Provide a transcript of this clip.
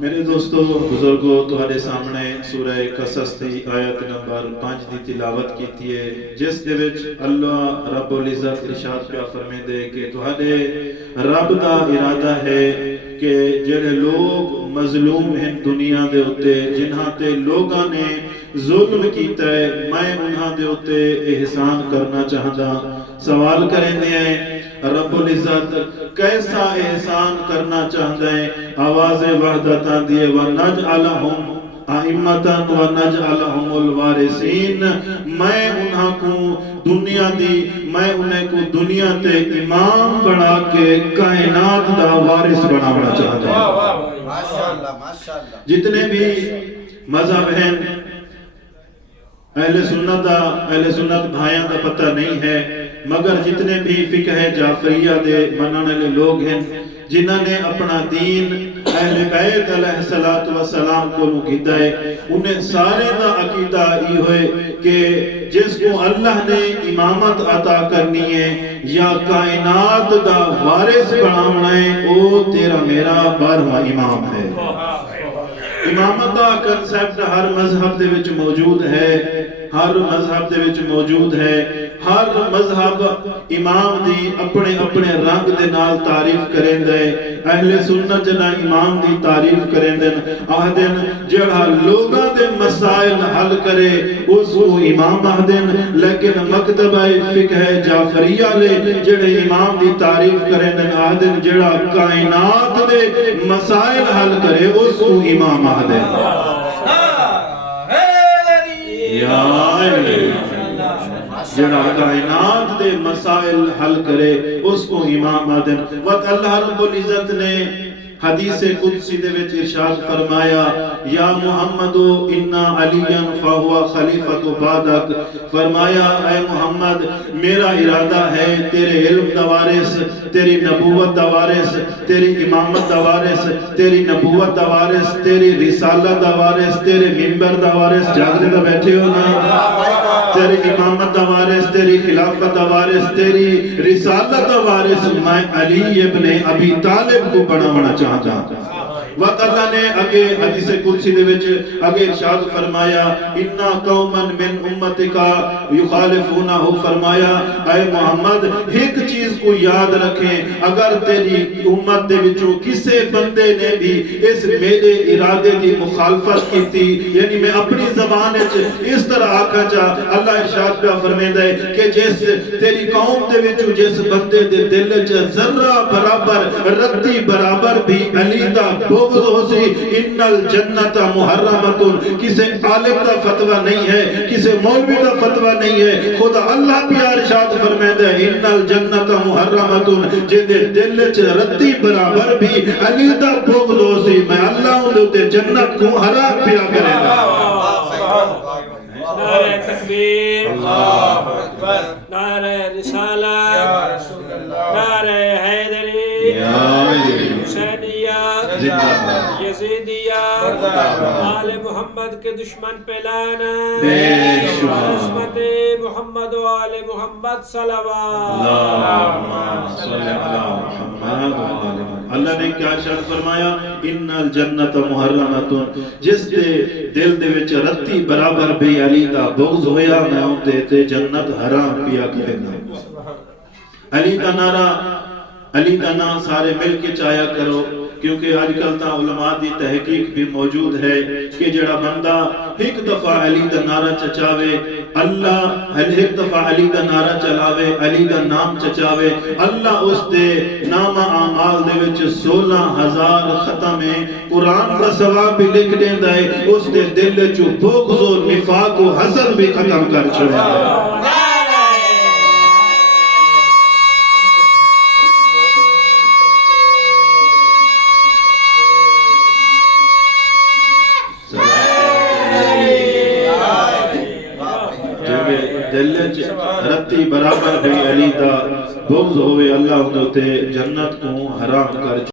میرے دوستو بزرگوں تہاڈے سامنے سورہ قصص دی آیت نمبر 5 دی تلاوت کیتی ہے جس دے وچ اللہ رب العزت ارشاد پیا فرمیندے کہ تہاڈے رب دا ارادہ ہے کہ جڑے لوگ مظلوم ہیں دنیا دے اوتے جنہاں تے لوگاں نے ظلم کیتا ہے میں انہاں دے اوتے احسان کرنا چاہدا سوال کریں دے رب العزت کیسا احسان کرنا چاہتا ہے آواز وحدت دیئے وَنَجْعَلَهُمْ آئمتاً وَنَجْعَلَهُمُ الْوَارِثِينَ میں انہاں کو دنیا دی میں انہیں کو دنیا تے امام بنا کے کائنات دا وارث بنانا چاہتا ہے جتنے بھی مذہب ہیں اہل سنت بھائیاں دا پتہ نہیں ہے مگر جتنے بھی فقہ جعفریہ دے منانے لے لوگ ہیں جنہاں نے اپنا دین اہل بیت علیہ السلام کو نکیتا ہے انہیں سارے دا عقیدہ ہی ہوئے کہ جس کو اللہ نے امامت عطا کرنی ہے یا کائنات دا وارث بنانا ہے وہ تیرا میرا 12واں امام ہے امامت دا کنسپٹ ہر مذہب دے وچ موجود ہے ہر مذہب دے وچ موجود ہے ہر مذہب امام دی اپنے اپنے رنگ دے نال تعریف کریں دے اہل سنت جنا امام دی تعریف کریں دے آہدن جڑا لوگاں دے مسائل حل کرے اس کو امام آہدن لیکن مکتبہ فقہ جعفریہ لے جڑے امام دی تعریف کریں دے آہدن جڑا کائنات دے مسائل حل کرے اس کو امام آہدن یا جڑا کائنات دے مسائل حل کرے اس کو امام آدن وقت اللہ رب العزت نے حدیث قدسی دے وچ ارشاد فرمایا یا محمد انا علیاً فہوا خلیفۃ بعدک فرمایا اے محمد میرا ارادہ ہے تیرے علم دا وارث تیری نبوت دا وارث تیری امامت دا وارث تیری نبوت دا وارث تیری رسالت دا وارث تیرے منبر دا وارث جاگرے دا بیٹھے ہو نا تیری امامت دا وارث تیری خلافت دا وارث تیری رسالت دا وارث میں علی ابن ابی طالب کو بنانا چاہتا وقت اللہ نے اگے حدیث قدسی دے وچ اگے ارشاد فرمایا انا قوما من امتکا یخالفونہ فرمایا اے محمد ایک چیز کو یاد رکھیں اگر تیری امت دے وچوں کسے بندے نے بھی اس میرے ارادے دی مخالفت کی تھی یعنی میں اپنی زبان اس طرح آکھا چاہ اللہ ارشاد پہ فرمیندہ ہے کہ جس تیری قوم دے وچوں جس بندے دے دل ذرہ برابر رتی برابر بھی علی دا بغض ہو سی ان الجنت محرمت کسے عالم دا فتوہ نہیں ہے کسے مولوی دا فتوہ نہیں ہے خدا اللہ پیار ارشاد فرمیندہ ہے ان الجنت محرمت جدے دل چ رتی برابر بھی علی دا بغض ہو سی میں اللہ انہوں جنت کو حرام پیا کرے گا نعرہ تکبیر اللہ اکبر نعرہ رسالت نعرہ حیدری حسینیہ یزیدیہ آل محمد کے دشمن پہ لانا عصمت محمد و آل محمد صلوات اللہ نے کیا شرط فرمایا ان الجنت محرمت جس دے دل دے وچ رتی برابر بھی علی دا بغض ہویا میں ان تے جنت حرام پیا کرے گا علی دا نعرہ سارے مل کے چایا کرو کیونکہ آج کل تا علماء دی تحقیق بھی موجود ہے کہ جڑا بندہ ایک دفعہ علی دا نعرہ چچاوے اللہ ایک دفعہ علی دا نعرہ چلاوے علی دا نام چچاوے اللہ اس دے نام اعمال دے وچ 16,000 ختم قرآن کا ثواب بھی لکھ دیندا ہے اس دے دل چ بغض و نفاق و حسد بھی ختم کر چھڑے رتی برابر بھی علی دا بغض ہوئے اللہ انہوں تے جنت کو حرام کر